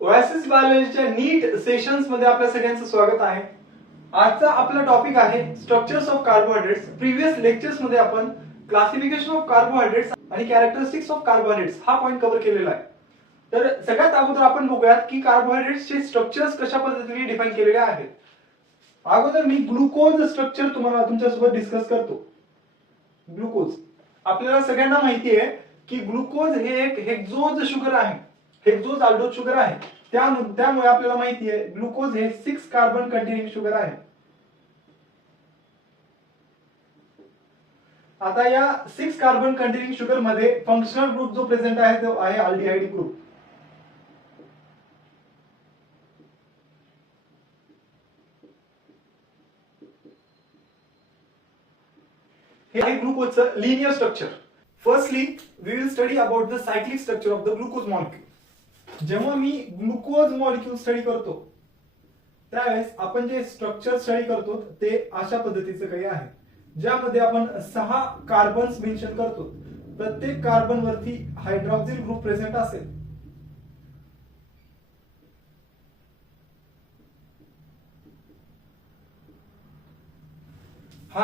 Oasis बायोलॉजीच्या नीट sessions मध्ये आपल्या सगळ्यांचं स्वागत आहे. आजचा आपला टॉपिक आहे structures of carbohydrates. Previous lectures मध्ये आपण क्लासिफिकेशन ऑफ कार्बोहायड्रेट्स आणि कॅरेक्टरिस्टिक्स ऑफ कार्बोहायड्रेट्स हा पॉइंट कव्हर केलेला आहे. तर सगळ्यात अगोदर आपण बघूयात की कार्बोहायड्रेट्सचे स्ट्रक्चर्स कशा पद्धतीने डिफाइन केलेले आहेत. अगोदर मी ग्लुकोज स्ट्रक्चर तुम्हाला तुमच्यासोबत डिस्कस करतो. ग्लुकोज आपल्याला सगळ्यांना माहिती आहे की ग्लुकोज हे एक हेक्झोज शुगर आहे. हेक्झोज आल्डोज शुगर आहे. त्यामुळे आपल्याला माहिती आहे ग्लुकोज हे 6 कार्बन कंटेनिंग शुगर आहे. आता या 6 कार्बन कंटेनिंग शुगर मध्ये फंक्शनल ग्रुप जो प्रेझेंट आहे तो आहे अल्डिहाइड ग्रुप. हे आहे ग्लुकोजचं linear structure. Firstly we will study about the cyclic structure of the glucose molecule. जेव्हा मी ग्लुकोज मॉलिक्यूल स्टडी करतो त्यावेळेस आपण जे स्ट्रक्चर स्टडी करतो ते अशा पद्धतीचं काही आहे, ज्यामध्ये आपण 6 कार्बन्स मेन्शन करतो. प्रत्येक कार्बन वरती हायड्रॉक्सिल ग्रुप प्रेझेंट असेल.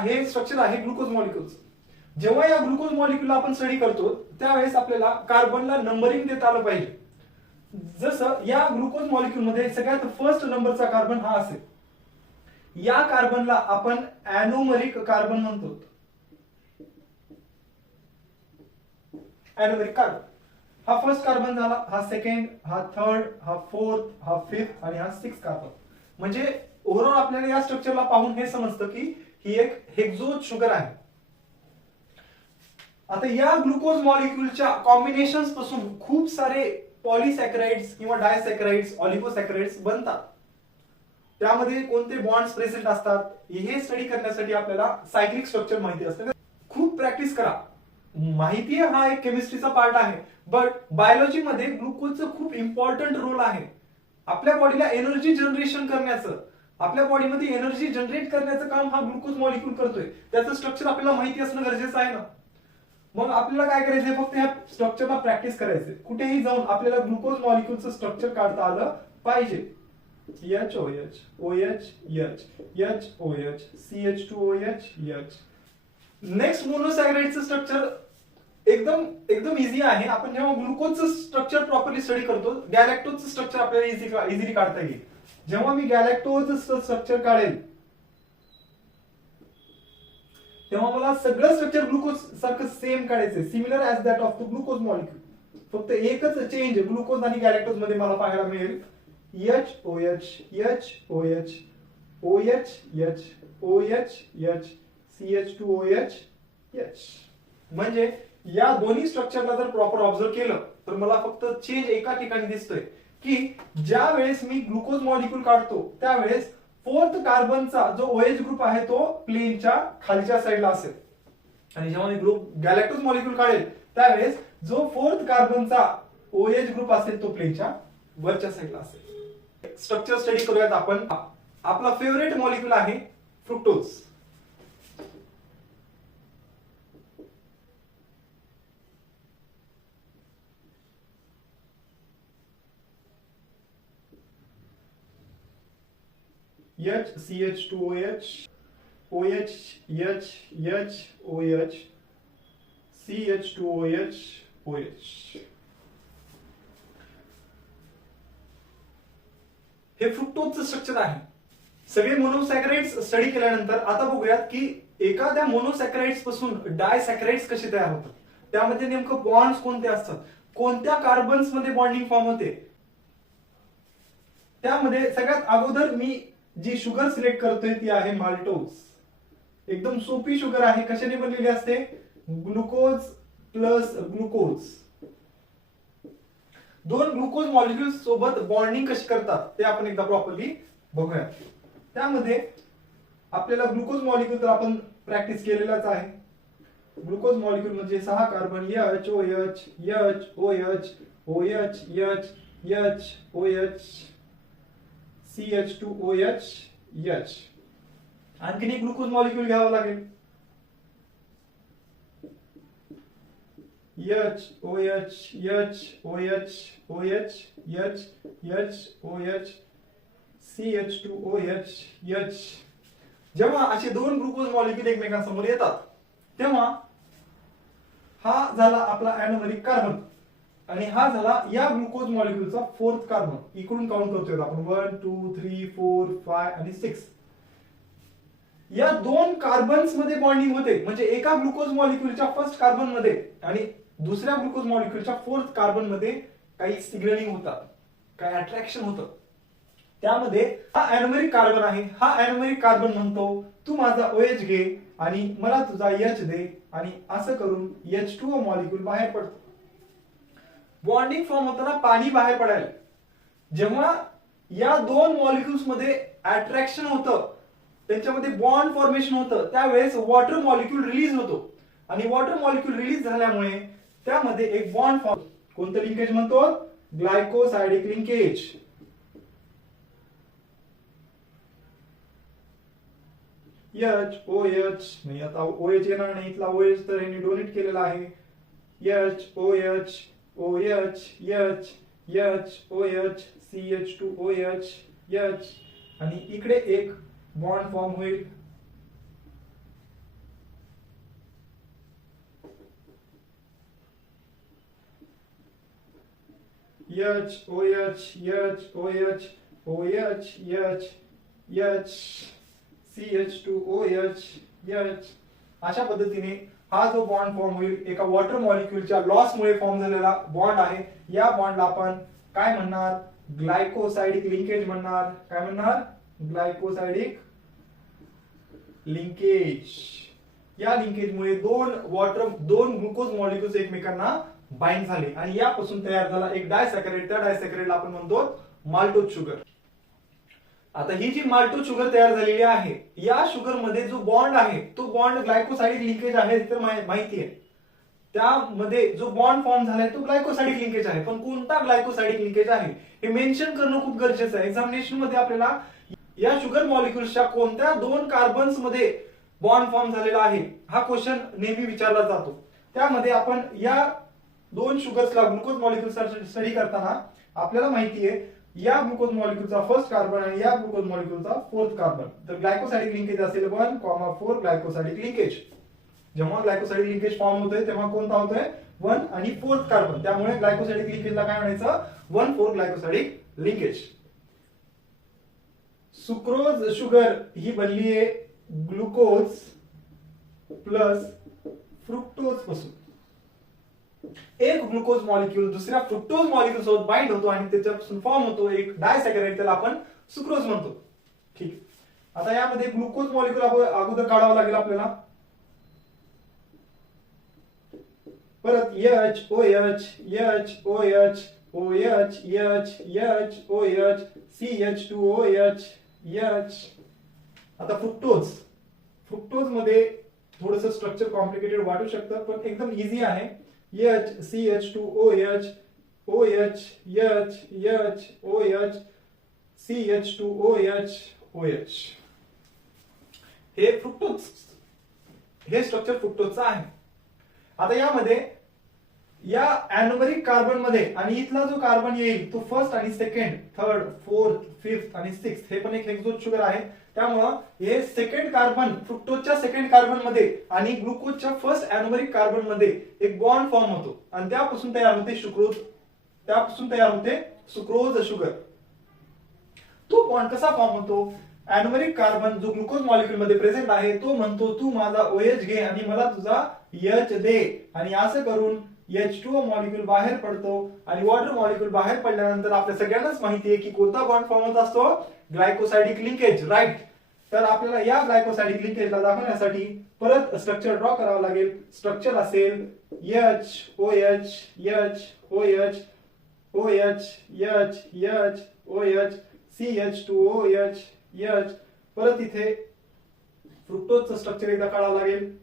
हे स्ट्रक्चर आहे ग्लुकोज मॉलिक्यूलचं. जेव्हा या ग्लुकोज मॉलिक्यूलला आपण स्टडी करतो त्यावेळेस आपल्याला कार्बनला नंबरिंग देता आलं पाहिजे. जसं या ग्लुकोज मॉलिक्यूल मध्ये सगळ्यात फर्स्ट नंबरचा कार्बन हा असेल. या कार्बनला आपण ॲनोमरिक कार्बन म्हणतो. ॲनोमरिक कार्बन हा फर्स्ट कार्बन झाला, हा सेकंड, हा थर्ड, हा फोर्थ, हा फिफ्थ आणि हा सिक्स्थ कार्बन. म्हणजे ओव्हरऑल आपल्याला या स्ट्रक्चरला पाहून हे समजतं की ही एक हेक्झोज शुगर आहे. आता या ग्लुकोज मॉलिक्यूलच्या कॉम्बिनेशन्स पासून खूप सारे पॉलिसॅकराइड्स किंवा डायसॅकराइड्स, ऑलिगोसॅकराइड्स बनतात. त्यामध्ये कोणते बॉन्ड्स प्रेझेंट असतात हे स्टडी करण्यासाठी आपल्याला सायक्लिक स्ट्रक्चर माहिती असतं. खूप प्रॅक्टिस करा. माहिती हा एक केमिस्ट्रीचा पार्ट आहे, बट बायोलॉजी मध्ये ग्लुकोजचं खूप इम्पॉर्टंट रोल आहे. आपल्या बॉडीला एनर्जी जनरेशन करण्याचं, आपल्या बॉडीमध्ये एनर्जी जनरेट करण्याचं काम हा ग्लुकोज मॉलिक्यूल करतोय. त्याचं स्ट्रक्चर आपल्याला माहिती असणं गरजेचं आहे ना. मग आपल्याला काय करायचंय, फक्त या स्ट्रक्चरला प्रॅक्टिस करायचंय. कुठेही जाऊन आपल्याला ग्लुकोज मॉलिक्यूलचं स्ट्रक्चर काढता आलं पाहिजे. HOH, OH, H, HOH, CH2OH, H. Next मोनोसॅकराइडचं स्ट्रक्चर एकदम इझी आहे. आपण जेव्हा ग्लुकोजचं स्ट्रक्चर प्रॉपरली स्टडी करतो, गॅलॅक्टोजचं स्ट्रक्चर आपल्याला इझिली काढता येईल. जेव्हा मी गॅलॅक्टोजचं स्ट्रक्चर काढेल तेव्हा मला सगळं स्ट्रक्चर ग्लुकोज सारखं सेम काढायचंय, similar as that of the glucose molecule. फक्त एकच चेंज ग्लुकोज आणि गॅलॅक्टोज मध्ये मला पाहायला मिळेल. HOH, HOH, OH, H, OH, H, CH2OH, H. म्हणजे या दोन्ही स्ट्रक्चरला जर प्रॉपर ऑब्झर्व केलं तर मला फक्त चेंज एका ठिकाणी दिसतोय की ज्या वेळेस मी ग्लुकोज मॉलिक्यूल काढतो त्यावेळेस फोर्थ कार्बनचा जो OH ग्रुप आहे तो प्लेनच्या खालच्या साईडला असेल, आणि जेव्हा मी गॅलॅक्टोज मॉलिक्यूल काढेल त्यावेळेस जो फोर्थ कार्बनचा OH ग्रुप असेल तो प्लेनच्या वरच्या साईडला असेल. स्ट्रक्चर स्टडी करूयात आपण. आपला फेवरेट मॉलिक्यूल आहे fructose. CH2OH, OH, H, H, OH, CH2OH, OH. हे फ्रुक्टोजचं स्ट्रक्चर आहे. सगळे मोनोसॅकराइड्स स्टडी केल्यानंतर आता बघूयात की एखाद्या मोनोसॅकराइड्स पासून डायसॅकराइड्स कसे तयार होतात, त्यामध्ये नेमकं बॉन्ड्स कोणते असतात, कोणत्या कार्बन्स मध्ये बॉन्डिंग फॉर्म होते. त्यामध्ये सगळ्यात अगोदर मी जी शुगर सिलेक्ट करतोय ती आहे माल्टोज. एकदम सोपी शुगर आहे. कशाने बनलेली असते, ग्लुकोज प्लस ग्लुकोज. दोन ग्लुकोज मॉलिक्यूल सोबत बॉन्डिंग कशी करतात ते आपण एकदा प्रॉपरली बघूया. त्यामध्ये आपल्याला ग्लुकोज मॉलिक्यूल तर आपण प्रॅक्टिस केलेलाच आहे. ग्लुकोज मॉलिक्यूल म्हणजे 6 carbon HOH, HOH, OH, H, H, OH, CH2OH, H. आणखीन एक ग्लुकोज मॉलिक्यूल घ्यावा लागेल. H, OH, H, OH, OH, H, HOH CH2OH H. जेव्हा असे दोन ग्लुकोज मॉलिक्यूल एकमेकांसमोर येतात तेव्हा हा झाला आपला ऍनोमरिक कार्बन आणि हा झाला या ग्लुकोज मॉलिक्यूलचा फोर्थ कार्बन. इकडून काउंट करतोय आपण 1 2 3 4 5 आणि 6. या दोन कार्बन्स मध्ये बॉन्डिंग होते म्हणजे एका ग्लुकोज मॉलिक्यूलच्या फर्स्ट कार्बन मध्ये आणि दुसऱ्या ग्लुकोज मॉलिक्यूलच्या फोर्थ कार्बन मध्ये काही सिग्नलिंग होतात, काही अट्रॅक्शन होतं. त्यामध्ये हा ऍनोमरिक कार्बन आहे, हा ऍनोमरिक कार्बन म्हणतो तू माझा OH घे आणि मला तुझा H दे आणि असं करून H2O मॉलिक्यूल बाहेर पडतो. बॉन्डिंग फॉर्म होताना पाणी बाहेर पडायला जेव्हा या दोन मॉलिक्यूल्स मध्ये अट्रॅक्शन होतं, त्यांच्यामध्ये बॉन्ड फॉर्मेशन होतं, त्यावेळेस वॉटर मॉलिक्यूल रिलीज होतो आणि वॉटर मॉलिक्यूल रिलीज झाल्यामुळे त्यामध्ये एक बॉन्ड फॉर्म. कोणतं लिंकेज म्हणतो? ग्लायकोसायडिक लिंकेज. OH नाही, आता OH येणार नाही, इथला OH तर यांनी डोनेट केलेला आहे. OH OH CH2OH H आणि इकडे एक बॉन्ड फॉर्म होईल. OH CH2OH H. अशा पद्धतीने हा जो बॉन्ड फॉर्म होईल एका वॉटर मॉलिक्यूलच्या लॉस मुळे फॉर्म झालेला बॉन्ड आहे. या बॉन्डला आपण काय म्हणणार? ग्लायकोसायडिक लिंकेज म्हणणार. काय म्हणणार? ग्लायकोसायडिक लिंकेज. या लिंकेजमुळे दोन ग्लुकोज मॉलिक्यूल्स एकमेकांना बाइंड झाले आणि यापासून तयार झाला एक डायसॅकराइड. त्या डायसॅकराइडला आपण म्हणतो माल्टोज शुगर. आता ही जी माल्टोज शुगर तयार झालेली आहे या शुगर मध्ये जो बॉन्ड आहे तो बॉन्ड ग्लायकोसायडिक लिंकेज आहे तर माहिती आहे. त्यामध्ये जो बॉन्ड फॉर्म झालाय तो ग्लायकोसायडिक लिंकेज आहे. पण कोणता ग्लायकोसायडिक लिंकेज आहे हे मेन्शन करणं खूप गरजेचं आहे. एक्झामिनेशन मध्ये आपल्याला या शुगर मॉलिक्यूल्सच्या कोणत्या दोन कार्बन्स मध्ये बॉन्ड फॉर्म झालेला आहे हा क्वेश्चन नेहमी विचारला जातो. त्यामध्ये आपण या दोन शुगर्सला ग्लुकोज मॉलिक्यूल स्टडी करताना आपल्याला माहिती आहे या ग्लुकोज मॉलिक्यूलचा फर्स्ट कार्बन आणि या ग्लुकोज मॉलिक्यूलचा फोर्थ कार्बन. तर ग्लायकोसायडिक लिंकेज असेल 1,4 ग्लायकोसायडिक लिंकेज. जेव्हा ग्लायकोसायडिक लिंकेज फॉर्म होतोय तेव्हा कोणता होतोय? 1 आणि 4th कार्बन. त्यामुळे ग्लायकोसायडिक लिंकेजला काय म्हणायचं? 1,4 ग्लायकोसायडिक लिंकेज. सुक्रोज शुगर ही बनली आहे ग्लुकोज प्लस फ्रुक्टोज पासून. एक ग्लुकोज मॉलिक्यूल दुसऱ्या फ्रुक्टोज मॉलिक्यूल सोबत बाइंड होतो आणि त्याच्यापासून फॉर्म होतो एक डायसॅकराइड, त्याला आपण सुक्रोज म्हणतो. ठीक. आता यामध्ये ग्लुकोज मॉलिक्यूल अगोदर काढावा लागेल आपल्याला. परत OH CH2OH H. आता फ्रुक्टोज मध्ये थोडस स्ट्रक्चर कॉम्प्लिकेटेड वाटू शकतं पण एकदम इझी आहे. CH2OH OH CH2OH OH. हे स्ट्रक्चर फ्रुक्टोजचं आहे. आता यामध्ये या ऍनोमरिक कार्बन मध्ये आणि इथला जो कार्बन येईल तो फर्स्ट आणि सेकंड, थर्ड, फोर्थ, फिफ्थ आणि सिक्स्थ हे पण एक हेक्सोज शुगर आहे. त्यामुळं हे सेकंड कार्बन फ्रुक्टोजच्या सेकंड कार्बन मध्ये आणि ग्लुकोजच्या फर्स्ट ऍनोमरिक कार्बन मध्ये एक बॉन्ड फॉर्म होतो आणि त्यापासून तयार होते सुक्रोज शुगर. तो बॉन्ड कसा फॉर्म होतो? ऍनोमरिक कार्बन जो ग्लुकोज मॉलिक्यूल मध्ये प्रेझेंट आहे तो म्हणतो तू माझा OH घे आणि मला तुझा H दे आणि असं करून H2O मॉलिक्यूल बाहेर पडतो आणि वॉटर मॉलिक्यूल बाहेर पडल्यानंतर आपल्या सगळ्यांनाच माहिती आहे की कोणता बॉन्ड फॉर्म होत असतो? ग्लायकोसायडिक लिंकेज. राईट. तर आपल्याला या ग्लायकोसायडिक लिंकेजला दाखवण्यासाठी परत स्ट्रक्चर ड्रॉ करावं लागेल. स्ट्रक्चर असेल OH CH2OH H. परत इथे फ्रुक्टोजचं स्ट्रक्चर एकदा काढावं लागेल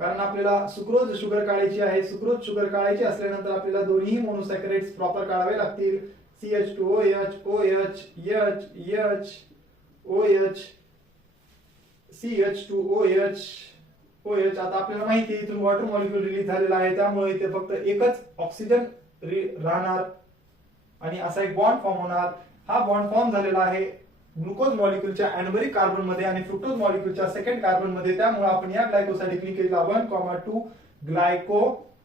कारण आपल्याला सुक्रोज शुगर काढायची आहे. सुक्रोज शुगर काढायची असल्यानंतर आपल्याला दोन्ही मोनोसॅकराइड्स प्रॉपर काढावे लागतील. CH2OH OH OH CH2OH OH. आता आपल्याला माहिती आहे इथून वॉटर मॉलिक्यूल रिलीज झालेला आहे त्यामुळे इथे फक्त एकच ऑक्सिजन राहणार आणि असा एक बॉन्ड फॉर्म होणार. हा बॉन्ड फॉर्म झालेला आहे ग्लुकोज मॉलिक्यूलच्या अॅनोमेरिक कार्बन मध्ये आणि फ्रुक्टोज मॉलिक्यूलच्या सेकंड कार्बन मध्ये. त्यामुळे आपण या ग्लायकोसाइडिक लिंकेजला 1,2 ग्लायकोसाइडिक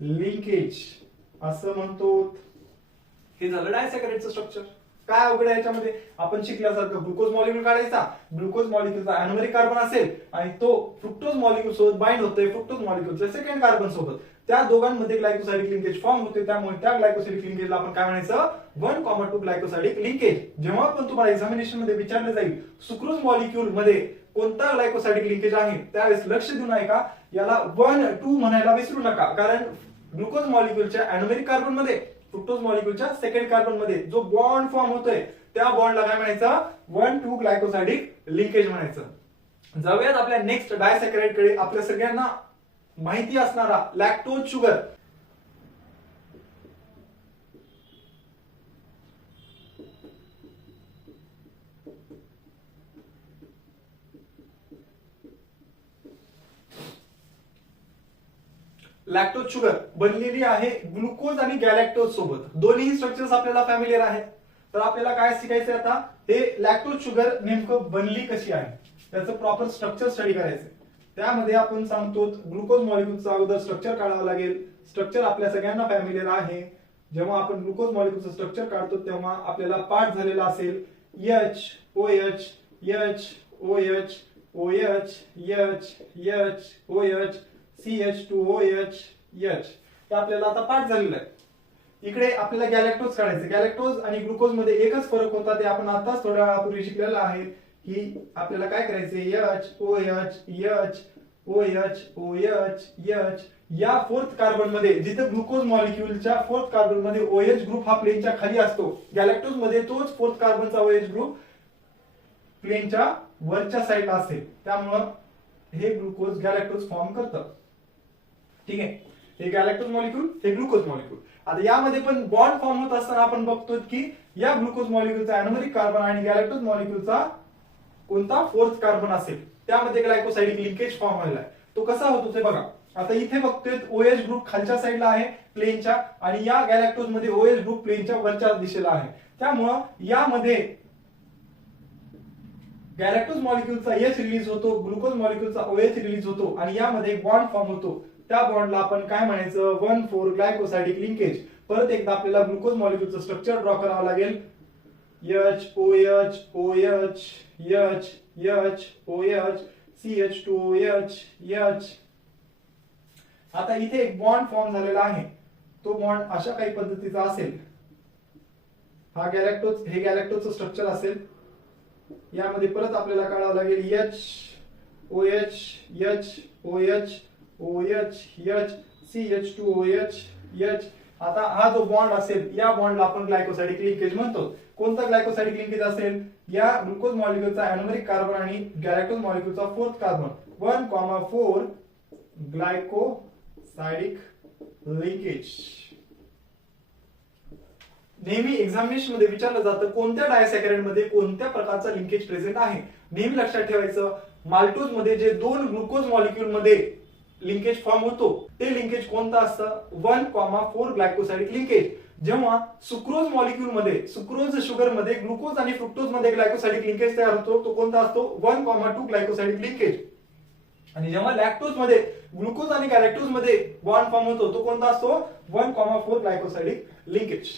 लिंकेज असं म्हणतो. हे झालं डायसॅकराइडचं स्ट्रक्चर. काय अवघड आहे याच्यामध्ये? आपण शिकल्यासारखं ग्लुकोज मॉलिक्यूल काढायचा, ग्लुकोज मॉलिक्यूलचा अॅनोमेरिक कार्बन असेल आणि तो फ्रुक्टोज मॉलिक्यूल सोबत बाइंड होतोय फ्रुक्टोज मॉलिक्यूलच्या सेकंड कार्बन सोबत. त्या दोघांमध्ये ग्लायकोसाइडिक लिंकेज फॉर्म होते. त्यामुळे त्या ग्लायकोसाइडिक लिंकेजला आपण काय म्हणायचं? 1,2 ग्लायकोसाइडिक लिंकेज. जेव्हा पण तुम्हाला एक्झामिनेशन मध्ये विचारलं जाईल सुक्रोज मॉलिक्यूल मध्ये कोणता ग्लायकोसाइडिक लिंकेज आहे, त्यावेळेस लक्ष देऊन ऐका. याला 1,2 म्हणायला विसरू नका, कारण ग्लुकोज मॉलिक्यूलच्या अॅनोमेरिक कार्बन मध्ये फ्रुक्टोज मॉलिक्यूलच्या सेकंड कार्बन मध्ये जो बॉन्ड फॉर्म होतोय त्या बॉन्डला काय म्हणायचं? 1,2 ग्लायकोसाइडिक लिंकेज म्हणायचं. जाऊयात आपल्या नेक्स्ट डायसॅकराइड कडे. आपल्या सगळ्यांना माहिती असणारा लॅक्टोज शुगर. लॅक्टोज शुगर बनलेली आहे ग्लुकोज आणि गॅलॅक्टोज सोबत. दोन्ही स्ट्रक्चर्स आपल्याला फॅमिलियर आहेत. तर आपल्याला काय शिकायचं आता? हे लॅक्टोज शुगर नेमकं बनली कशी आहे त्याचं प्रॉपर स्ट्रक्चर स्टडी करायचं. त्यामध्ये आपण सांगतो ग्लुकोज मॉलिक्यूलचं अगोदर स्ट्रक्चर काढावं लागेल. स्ट्रक्चर आपल्या सगळ्यांना फॅमिलियर आहे. जेव्हा आपण ग्लुकोज मॉलिक्यूलचं स्ट्रक्चर काढतो तेव्हा आपल्याला पार्ट झालेला असेल HOH HOH OH HOH CH2OH H. हे आपल्याला आता पाठ झालेलं आहे. इकडे आपल्याला गॅलॅक्टोज काढायचं. गॅलॅक्टोज आणि ग्लुकोज मध्ये एकच फरक होता, ते आपण आताच थोड्या वेळापूर्वी शिकलेलं आहे की आपल्याला काय करायचंय? HOH या फोर्थ कार्बन मध्ये, जिथे ग्लुकोज मॉलिक्यूलच्या फोर्थ कार्बन मध्ये OH ग्रुप हा प्लेनच्या खाली असतो, गॅलॅक्टोज मध्ये तोच फोर्थ कार्बनचा OH ग्रुप प्लेनच्या वरच्या साईडला असेल. त्यामुळं हे ग्लुकोज गॅलॅक्टोज फॉर्म करतं. ठीक आहे. हे गॅलॅक्टोज मॉलिक्यूल, हे ग्लुकोज मॉलिक्यूल. आता यामध्ये पण बॉन्ड फॉर्म होत असताना आपण बघतो की या ग्लुकोज मॉलिक्यूलचा अॅनोमेरिक कार्बन आणि गॅलॅक्टोज मॉलिक्यूलचा कोणता फोर्थ कार्बन असेल त्यामध्ये ग्लायकोसाइडिक लिंकेज फॉर्म व्हायला. तो कसा होतो ते बघा. आता इथे बघतोय OH ग्रुप खालच्या साईडला आहे प्लेनच्या, आणि या गॅलॅक्टोज मध्ये OH ग्रुप प्लेनच्या वरच्या दिशेला आहे. त्यामुळं यामध्ये गॅलॅक्टोज मॉलिक्यूलचा H रिलीज होतो, ग्लुकोज मॉलिक्यूलचा OH रिलीज होतो आणि यामध्ये बॉन्ड फॉर्म होतो. त्या बॉन्डला आपण काय म्हणायचं? 1,4 ग्लायकोसाइडिक लिंकेज. परत एकदा आपल्याला ग्लुकोज मॉलिक्यूलचं स्ट्रक्चर ड्रॉ करावं लागेल. HOH CH2OH H. आता इथे एक बॉन्ड फॉर्म झालेला आहे. तो बॉन्ड अशा काही पद्धतीचा असेल. हा गॅलॅक्टोज, हे गॅलॅक्टोजचं स्ट्रक्चर असेल. यामध्ये परत आपल्याला काढावं लागेल OH CH2OH H. आता हा जो बॉन्ड असेल या बॉन्डला आपण ग्लायकोसाइडिक लिंकेज म्हणतो. कोणता ग्लायकोसाइडिक लिंकेज असेल? या ग्लुकोज मॉलिक्यूलचा अॅनोमेरिक कार्बन आणि गॅलॅक्टोज मॉलिक्यूलचा फोर्थ कार्बन. 1,4 ग्लायकोसाइडिक लिंकेज. नेहमी एक्झामिनेशन मध्ये विचारलं जातं कोणत्या डायसॅकराइड मध्ये कोणत्या प्रकारचा लिंकेज प्रेझेंट आहे. नेहमी लक्षात ठेवायचं माल्टोज मध्ये जे 2 ग्लुकोज मॉलिक्यूल मध्ये लिंकेज फॉर्म होतो ते लिंकेज कोणतं असतं? 1,4 ग्लायकोसाइडिक लिंकेज. जेव्हा सुक्रोज मॉलिक्यूल मध्ये, सुक्रोज शुगर मध्ये ग्लुकोज आणि फ्रुक्टोज मध्ये ग्लायकोसाइडिक लिंकेज तयार होतो तो कोणता असतो? 1,2 ग्लायकोसाइडिक लिंकेज. आणि जेव्हा लॅक्टोज मध्ये ग्लुकोज आणि गॅलॅक्टोज मध्ये बॉन्ड फॉर्म होतो तो कोणता असतो? 1,4 ग्लायकोसाइडिक लिंकेज.